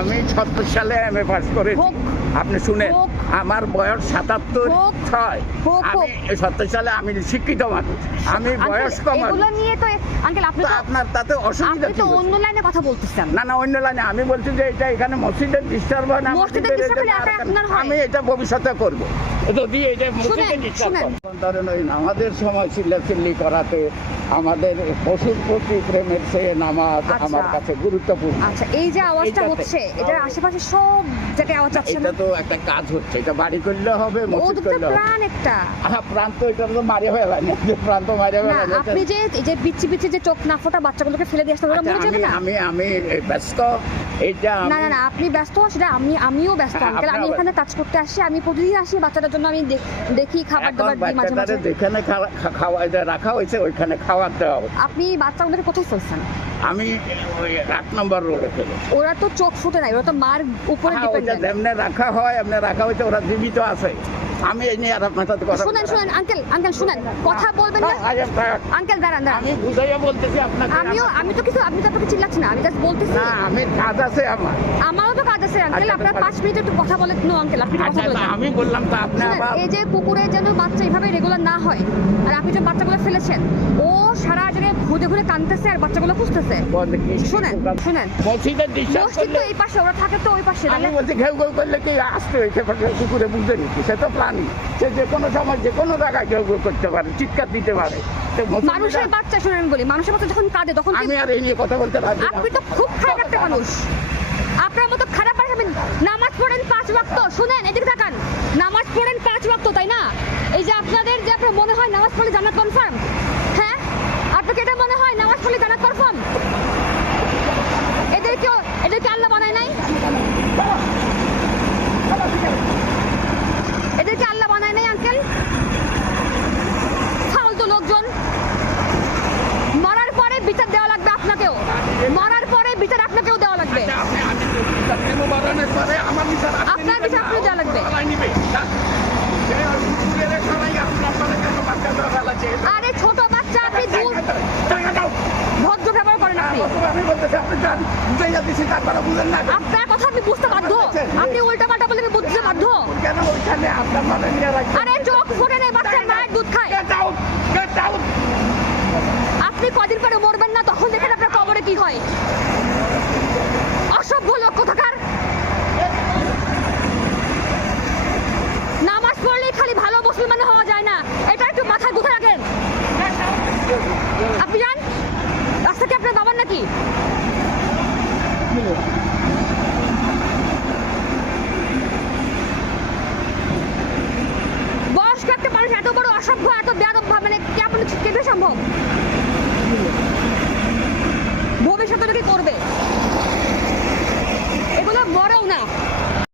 আমি ছত্রিশ সালে এম এ পাস করেছি আপনি হোক। আমার বয়স সাতাত্তর ছয়। আমি সত্তর সালে আমি শিক্ষিত মানুষ। আমি বয়স্ক মানুষ। নিয়ে তো আঙ্কেল আপনি তো তো আপনার তাতে অসুবিধা আপনি তো? অন্য লাইনে কথা বলতেছেন। না না অন্য লাইনে। আমি বলছি যে এটা এখানে মসজিদের ডিস্টার্ব হয় না মসজিদের মসজিদের হলে আপনার হয়। আমি এটা ভবিষ্যতে করব। যদি এটা মসজিদে ডিস্টার্ব ধরেন ওই নামাজের সময় চিল্লাচিল্লি করাতে আমাদের পশুর প্রতি প্রেমের সে নামাজ আচ্ছা। আমার কাছে গুরুত্বপূর্ণ। আচ্ছা এই যে আওয়াজটা হচ্ছে এটার আশেপাশে সব জায়গায় আওয়াজ যাচ্ছে না? এটা তো একটা কাজ হচ্ছে। এটা বাড়ি করলে হবে মসজিদ করলে হবে। প্রাণ একটা। হ্যাঁ প্রান্ত এটা তো মারিয়ে ফেলা না। যে প্রান্ত মারিয়ে না আপনি যে এই যে যে চোখ না ফোটা বাচ্চাগুলোকে ফেলে দিয়ে আসতে ওরা আচ্ছা, মরে যাবে না। আমি আমি ব্যস্ত। এইটা না না না আপনি ব্যস্ত সেটা আমি আমিও ব্যস্ত। হ্যাঁ, আঙ্কেল আমি এখানে কাজ করতে আসি আমি প্রতিদিন আসি বাচ্চাটার জন্য আমি দেখি খাবার দাবার দিই মাঝে মাঝে। যেখানে খাওয়া- রাখা হয়েছে ওইখানে খাওয়ার দেওয়া হবে। আপনি বাচ্চাগুলোকে কোথায় ফেলছেন? আমি ওই আট নম্বর রোডে ফেলে ওরা তো চোখ ফুটে নাই ওরা তো মার উপরে ডিপেন্ডেন্ট যেমনে রাখা হয় এমনি রাখা হয়েছে ওরা জীবিত আছে। আমি এই নিয়ে আর আপনার সাথে কথা শুনেন শুনেন আঙ্কেল আঙ্কেল শুনেন। কথা বলবেন না। tired. আঙ্কেল দাঁড়ান দাঁড়ান। আমি বুঝাইয়া বলতেছি আপনাকে। আমিও আমি তো কিছু আমি তো আপনাকে চিল্লাচ্ছি না আমি জাস্ট বলতেছি। না আমি কাজ আছে আমার। আমারও তো কাজ আছে আঙ্কেল আচ্ছা, আপনার পাঁচ মিনিট একটু কথা বলে নো আঙ্কেল আপনি আচ্ছা কথা তা বলে আমি বললাম তো আপনি আবার এই যে কুকুরে যেন বাচ্চা এভাবে রেগুলার না হয় আর আপনি যে বাচ্চাগুলো ফেলেছেন ও সারা জায়গায় ঘুরে ঘুরে কানতেছে আর বাচ্চাগুলো খুঁজতেছে। শুনেন শুনেন। মসজিদের ডিস্টার্ব মসজিদ তো এই পাশে ওরা থাকে তো ওই পাশে। আমি বলছি ঘেউ ঘেউ করলে কি আসতে হয়েছে কুকুরে বুঝতে নিচ্ছি সে তো প্রাণী সে যে কোনো সময় যে কোনো জায়গায় ঘেউ করতে পারে চিৎকার দিতে পারে। মানুষের বাচ্চা শুনেন বলি মানুষের বাচ্চা যখন কাঁদে তখন আমি আর এই নিয়ে কথা বলতে রাজি আপনি তো খুব খারাপ একটা মানুষ। আপনার মতো খারাপ আমি নামাজ পড়েন পাঁচ ওয়াক্ত শুনেন এদিকে তাকান। নামাজ পড়েন পাঁচ ওয়াক্ত তাই না? এই যে আপনাদের যে আপনার মনে হয় নামাজ পড়লে জান্নাত কনফার্ম হ্যাঁ? আপনাকে এটা মনে হয় নামাজ পড়লে জান্নাত কনফার্ম এদেরকে এদেরকে আল্লাহ বানায় নাই এদেরকে আল্লাহ বানায় নাই আঙ্কেল ফালতু লোকজন মরার পরে বিচার দেওয়া লাগবে আপনাকেও মরার পরে বিচার আপনাকেও দেওয়া লাগবে আচ্ছা, আপনি- আমি তো বিচার দেবো বারণের পরে আমার বিচার আপনি আপনার নিবেন বিচার না। আপনি দেওয়া লাগবে। সবাই নিবে। না, সে ওই কুকুরের সবাই আপনার আপনার কেন বাচ্চা দেওয়া ফেলাচ্ছে? আরে ছোট বাচ্চা আপনি দূর। ভদ্র ব্যবহার করেন আপনি। বলতেছি, আপনি আপনার কথা আমি বুঝতে বাধ্য। আপনি উল্টা পাল্টা বলে আমি বুঝতে বাধ্য। আপনার মানে রাখছেন? আরে চোখ ফোটে নেই বাচ্চার মায়ের দুধ খায়! আপনি কদিন পরে মরবেন না তখন দেখেন আপনার কবরে কি হয়। এটা কোথায় রাখেন? আপনি যান। রাস্তা আপনার বাবার নাকি? বয়স্ক একটা মানুষ এত বড় অসভ্য, এত বেয়াদব মানে কেমন কেটে সম্ভব?